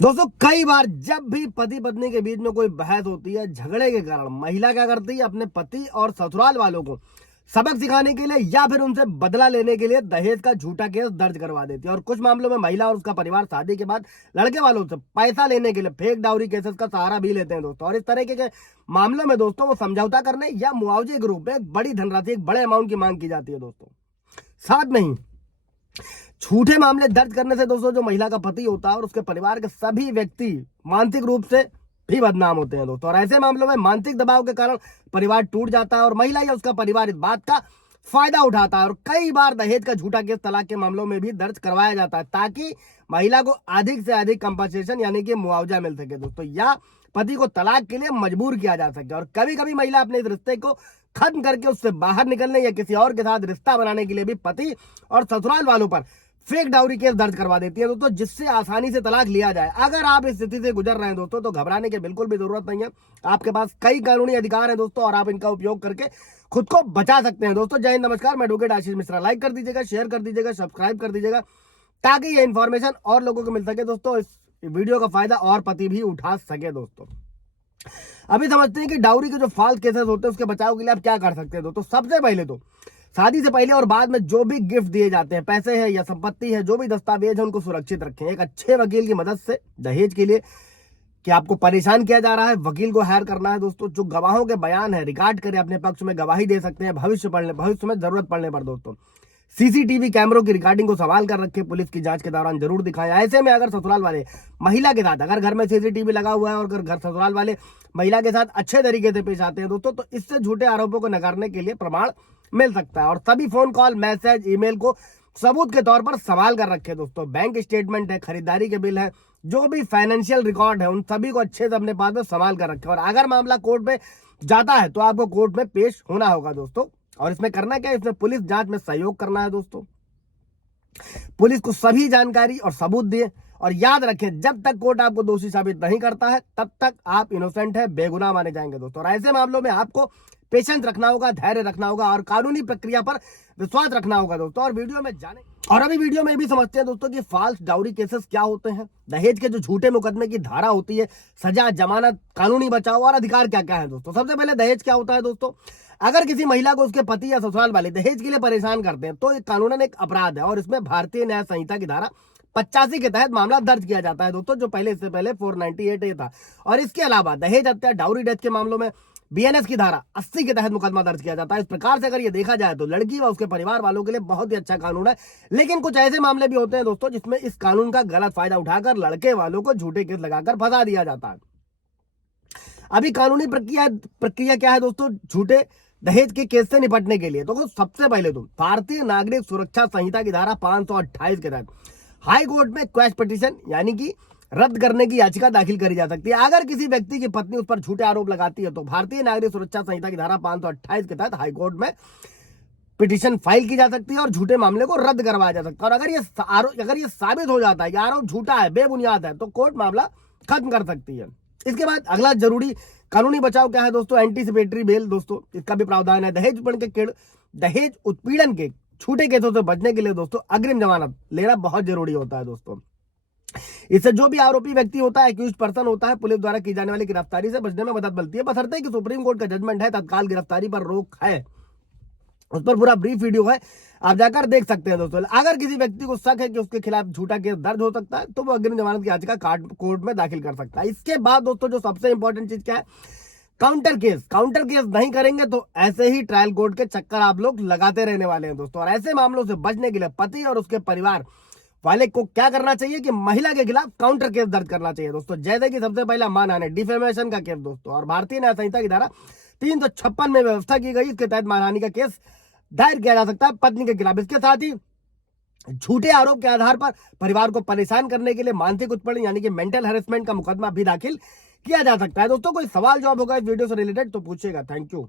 दोस्तों कई बार जब भी पति पत्नी के बीच में कोई बहस होती है, झगड़े के कारण महिला क्या करती है, अपने पति और ससुराल वालों को सबक सिखाने के लिए या फिर उनसे बदला लेने के लिए दहेज का झूठा केस दर्ज करवा देती है। और कुछ मामलों में महिला और उसका परिवार शादी के बाद लड़के वालों से पैसा लेने के लिए फेक डाउरी केसेस का सहारा भी लेते हैं दोस्तों। और इस तरह के मामलों में दोस्तों वो समझौता करने या मुआवजे के रूप में एक बड़ी धनराशि, एक बड़े अमाउंट की मांग की जाती है दोस्तों। साथ में ही झूठे मामले दर्ज करने से दोस्तों जो महिला का पति होता है और उसके परिवार के सभी व्यक्ति मानसिक रूप से भी बदनाम होते हैं दोस्तों। और ऐसे मामलों में मानसिक दबाव के कारण परिवार टूट जाता है और महिला या उसका परिवार इस बात का फायदा उठाता है। और कई बार दहेज का झूठा केस तलाक के मामलों में भी दर्ज करवाया जाता है ताकि महिला को अधिक से अधिक कंपनसेशन यानी कि मुआवजा मिल सके दोस्तों, या पति को तलाक के लिए मजबूर किया जा सके। और कभी कभी महिला अपने इस रिश्ते को खत्म करके उससे बाहर निकलने या किसी और के साथ रिश्ता बनाने के लिए भी पति और ससुराल वालों पर फेक डाउरी केस दर्ज करवा देती है दोस्तों, जिससे आसानी से तलाक लिया जाए। अगर आप इस स्थिति से गुजर रहे हैं दोस्तों तो घबराने की बिल्कुल भी जरूरत नहीं है। आपके पास कई कानूनी अधिकार हैं दोस्तों और आप इनका उपयोग करके खुद को बचा सकते हैं दोस्तों। जय हिंद, नमस्कार, मैं एडवोकेट आशीष मिश्रा। लाइक कर दीजिएगा, शेयर कर दीजिएगा, सब्सक्राइब कर दीजिएगा ताकि ये इन्फॉर्मेशन और लोगों को मिल सके दोस्तों। इस वीडियो का फायदा और पति भी उठा सके दोस्तों। अभी समझते हैं कि डाउरी के जो फॉल्स केसेस होते हैं उसके बचाव के लिए आप क्या कर सकते हैं दोस्तों। सबसे पहले तो शादी से पहले और बाद में जो भी गिफ्ट दिए जाते हैं, पैसे है या संपत्ति है, जो भी दस्तावेज है, उनको सुरक्षित रखें। एक अच्छे वकील की मदद से दहेज के लिए कि आपको परेशान किया जा रहा है, वकील को हायर करना है दोस्तों, जो गवाहों के बयान है रिकॉर्ड करे, अपने पक्ष में गवाही दे सकते हैं भविष्य में जरूरत पड़ने पर दोस्तों। सीसीटीवी कैमरों की रिकॉर्डिंग को संभाल कर रखे, पुलिस की जांच के दौरान जरूर दिखाएं। ऐसे में अगर ससुराल वाले महिला के साथ, अगर घर में सीसीटीवी लगा हुआ है और अगर घर ससुराल वाले महिला के साथ अच्छे तरीके से पेश आते हैं दोस्तों, तो इससे झूठे आरोपों को नकारने के लिए प्रमाण मिल सकता है। और सभी फोन कॉल, मैसेज, ईमेल को सबूत के तौर पर संभाल कर रखे दोस्तों। बैंक स्टेटमेंट है, खरीदारी के बिल है, जो भी फाइनेंशियल रिकॉर्ड है, उन सभी को अच्छे से अपने पास में संभाल कर रखे। और अगर मामला कोर्ट में जाता है तो आपको कोर्ट में पेश होना होगा दोस्तों। और इसमें करना क्या है, इसमें पुलिस जांच में सहयोग करना है दोस्तों। पुलिस को सभी जानकारी और सबूत दिए और याद रखें, जब तक कोर्ट आपको दोषी साबित नहीं करता है तब तक आप इनोसेंट है, बेगुनाह माने जाएंगे दोस्तों। और ऐसे मामलों में आपको पेशेंस रखना होगा, धैर्य रखना होगा और कानूनी प्रक्रिया पर विश्वास रखना होगा दोस्तों। और वीडियो में जाने और अभी वीडियो में भी समझते हैं दोस्तों कि फॉल्स डाउरी केसेस क्या होते हैं, दहेज के जो झूठे मुकदमे की धारा होती है, सजा, जमानत, कानूनी बचाव और अधिकार क्या क्या है दोस्तों। सबसे पहले दहेज क्या होता है दोस्तों। अगर किसी महिला को उसके पति या ससुराल वाले दहेज के लिए परेशान करते हैं तो ये कानूनन एक अपराध है और इसमें भारतीय न्याय संहिता की धारा 85 के तहत मामला दर्ज किया जाता है दोस्तों, जो इससे पहले 498 था। और इसके अलावा दहेज हत्या, डाउरी डेथ के मामलों में बीएनएस की धारा 80 के तहत मुकदमा दर्ज किया जाता है। इस प्रकार से अगर ये देखा जाए तो लड़की व उसके परिवार वालों के लिए बहुत ही अच्छा कानून है। लेकिन कुछ ऐसे मामले भी होते हैं दोस्तों जिसमें इस कानून का गलत फायदा उठाकर लड़के वालों को झूठे केस लगाकर फंसा दिया जाता है। अभी कानूनी प्रक्रिया क्या है दोस्तों झूठे दहेज के केस से निपटने के लिए। तो सबसे पहले तो भारतीय नागरिक सुरक्षा संहिता की धारा 528 के तहत हाई कोर्ट में क्वैश पिटीशन यानी कि रद्द करने की याचिका दाखिल करी जा सकती है। अगर किसी व्यक्ति की पत्नी उस पर झूठे आरोप लगाती है तो भारतीय नागरिक सुरक्षा संहिता की धारा 528 के तहत हाई कोर्ट में पिटीशन फाइल की जा सकती है और झूठे मामले को रद्द करवाया जा सकता है। और अगर ये साबित हो जाता है कि आरोप झूठा है, बेबुनियाद है, तो कोर्ट मामला खत्म कर सकती है। इसके बाद अगला जरूरी कानूनी बचाव क्या है दोस्तों, एंटीसिपेटरी बेल दोस्तों, इसका भी प्रावधान है। दहेज उत्पीड़न के छूटे केसों से बचने के लिए दोस्तों अग्रिम जमानत लेना बहुत जरूरी होता है दोस्तों। इससे जो भी आरोपी व्यक्ति होता है, एक्यूज्ड पर्सन होता है, पुलिस द्वारा की जाने वाली गिरफ्तारी से बचने में मदद मिलती है, बशर्ते कि सुप्रीम कोर्ट का जजमेंट है, तत्काल गिरफ्तारी पर रोक है। उस पर पूरा ब्रीफ वीडियो है, आप जाकर देख सकते हैं दोस्तों। अगर किसी व्यक्ति को शक है कि उसके खिलाफ झूठा केस दर्ज हो सकता है तो वो अग्रिम जमानत की याचिका कोर्ट में दाखिल कर सकता है। इसके बाद दोस्तों जो सबसे इंपॉर्टेंट चीज क्या है, काउंटर केस नहीं करेंगे तो ऐसे ही ट्रायल कोर्ट के चक्कर आप लोग लगाते रहने वाले हैं दोस्तों। और ऐसे मामलों से बचने के लिए पति और उसके परिवार वाले को क्या करना चाहिए कि महिला के खिलाफ काउंटर केस दर्ज करना चाहिए दोस्तों। जैसे कि सबसे पहला मानहानि, डिफेमेशन का केस दोस्तों। और भारतीय न्याय संहिता की धारा 356 में व्यवस्था की गई, इसके तहत मानहानि का केस दायर किया जा सकता है पत्नी के खिलाफ। इसके साथ ही झूठे आरोप के आधार पर परिवार को परेशान करने के लिए मानसिक उत्पीड़न यानी कि मेंटल हैरेसमेंट का मुकदमा भी दाखिल किया जा सकता है दोस्तों। कोई सवाल जवाब होगा इस वीडियो से रिलेटेड तो पूछिएगा। Thank you.